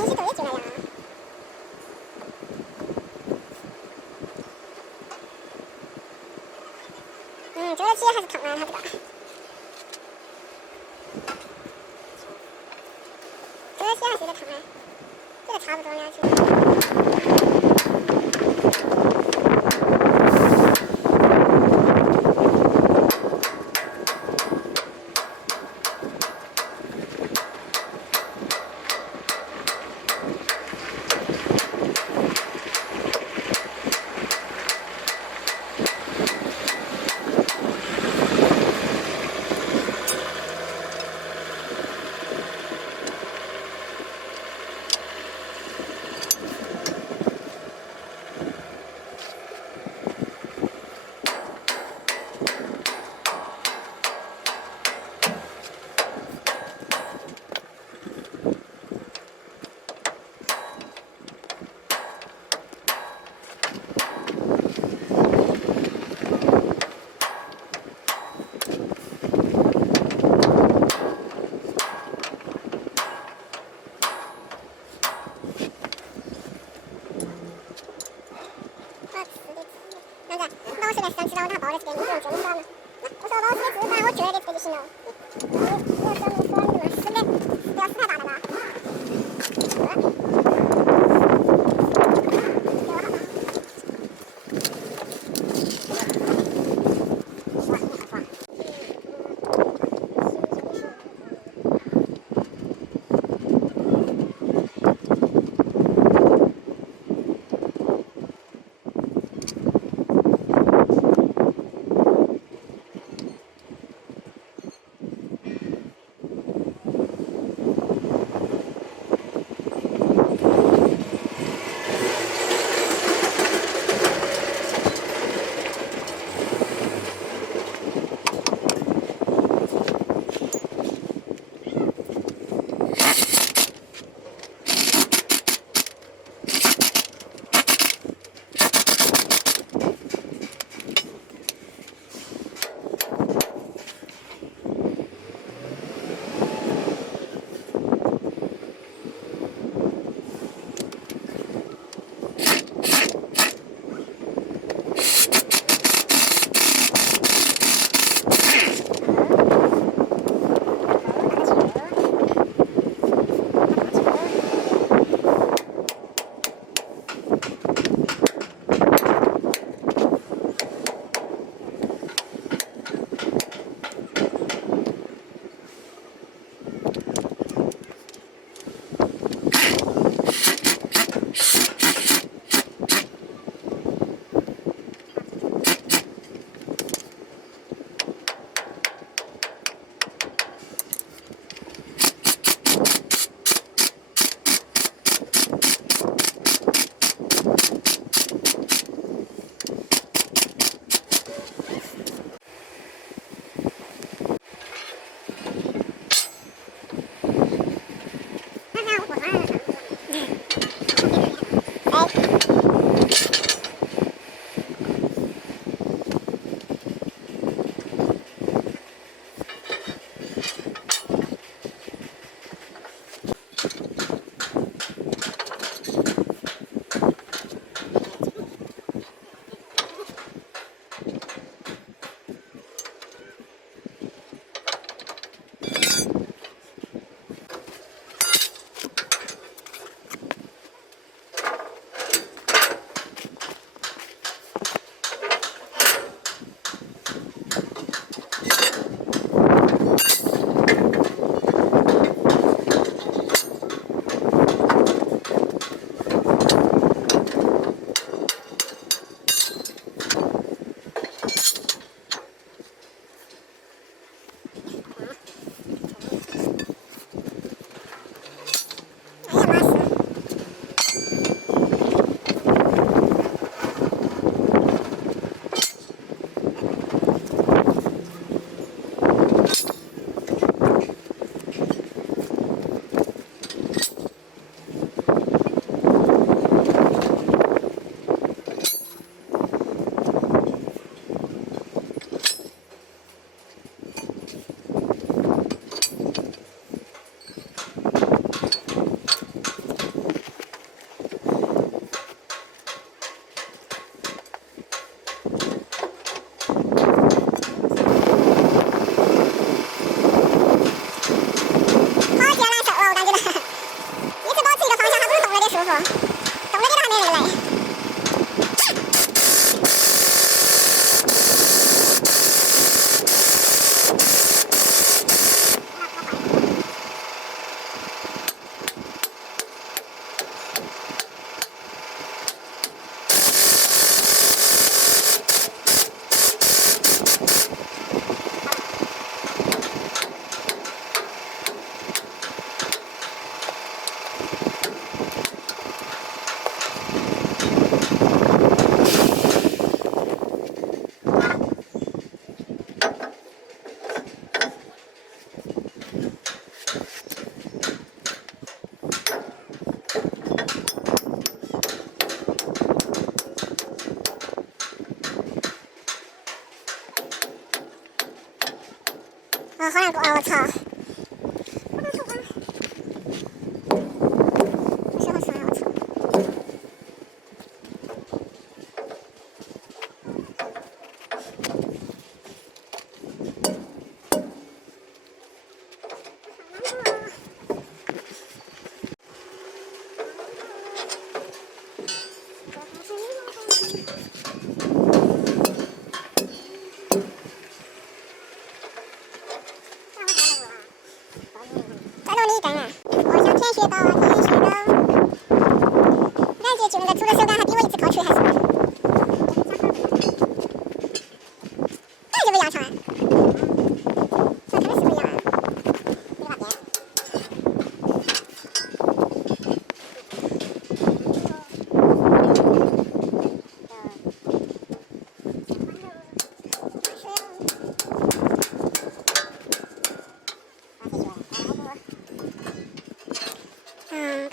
情绪都会进来呀。这个漆还是烫啊，它这个。这个漆还是有点烫啊，这个差不多了，其实。玩过啊！我操！我操！不是好爽啊！我操！再弄你一根啊！我想天雪糕啊，天雪糕！感觉就那个煮的手感还比我一直高出还是。那就不一样长啊！这肯定是不一样啊！你那边。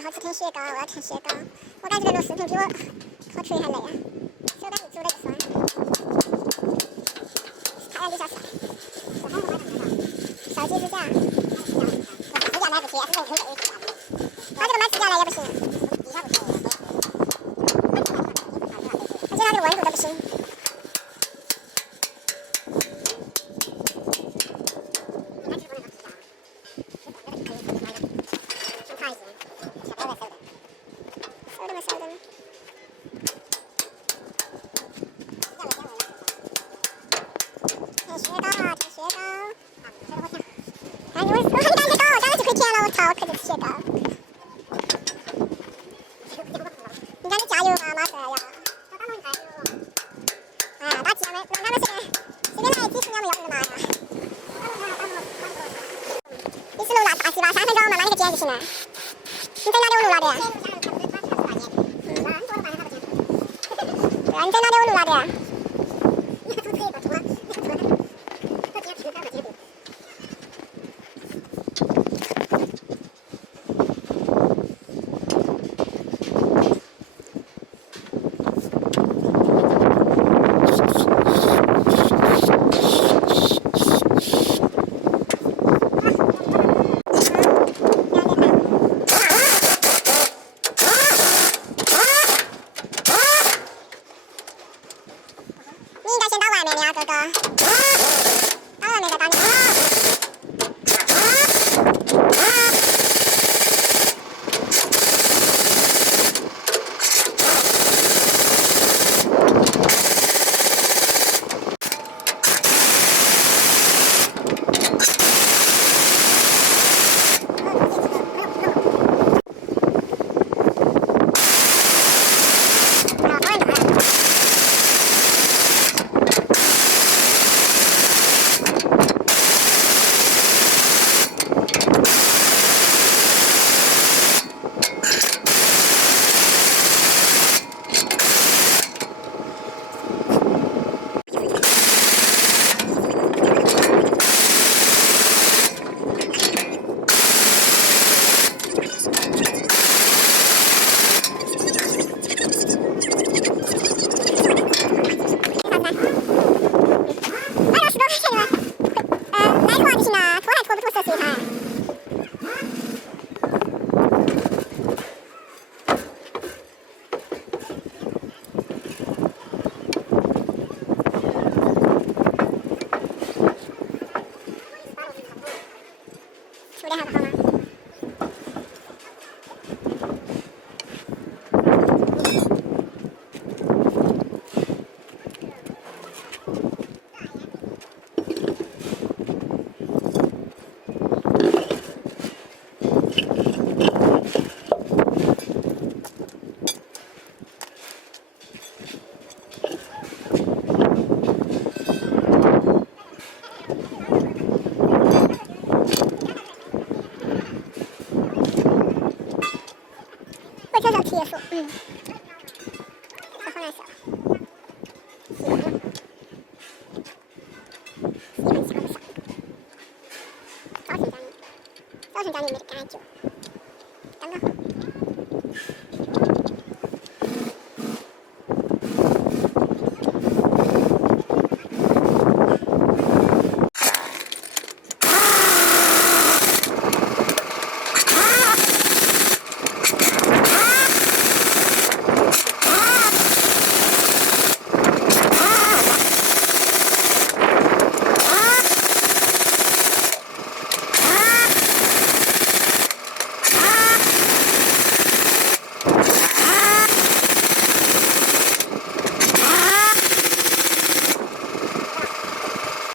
好吃天雪糕，我要看雪糕。我感觉这录视频比我烤锤还累啊，手感是煮的就酸。太阳底下晒，小鸡指甲，指甲买不起，是很贵。他这个买指甲来也不行，而且它这个温度都不行。雪糕啊，吃雪糕！哎，我看你感觉高，长得就可以甜了，我操，我可就吃雪糕。你赶紧加油嘛，马上要。哎呀，打鸡们，他们随便来几十秒没有的嘛呀。你是录了大鸡巴3分钟嘛，那你就剪就行了。你在哪里我录了的？对啊，你在哪里我录了的？哥哥，打完没再打你。处理还不好吗？这叫铁锁，这好难笑。早晨家里没得感觉。